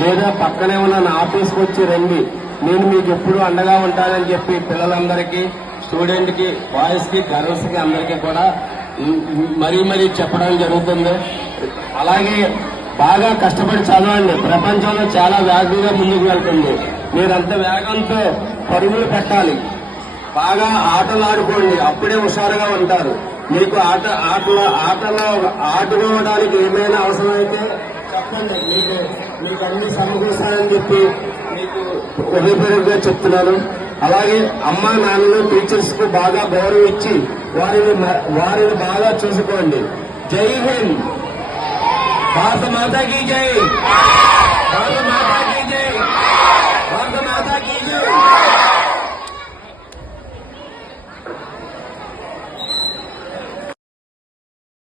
లేదా పక్కనే ఉన్న నా ఆఫీస్కి వచ్చి రండి, నేను మీకు ఎప్పుడు అండగా ఉంటానని చెప్పి పిల్లలందరికీ, స్టూడెంట్ కి, బాయ్స్ కి, గర్ల్స్ కి అందరికీ కూడా మరీ చెప్పడం జరుగుతుంది. అలాగే బాగా కష్టపడి చదవండి. ప్రపంచంలో చాలా వేగంగా ముందుకు వెళ్తుంది. మీరంత వేగంతో పరుగులు పెట్టాలి. బాగా ఆటలు ఆడుకోండి, అప్పుడే హుషారుగా ఉంటారు. మీకు ఆడుకోవడానికి ఏమైనా అవసరమైతే చెప్పండి, మీకు అన్ని సమకూరుస్తానని చెప్పి మీకు హృదయపూర్వకంగా చెప్తున్నాను. అలాగే అమ్మా నాన్నలు, టీచర్స్ కు బాగా గౌరవం ఇచ్చి వారిని బాగా చూసుకోండి. జై హింద్. భారత మాతాకి జై. భారత మాతాకి జై. భారత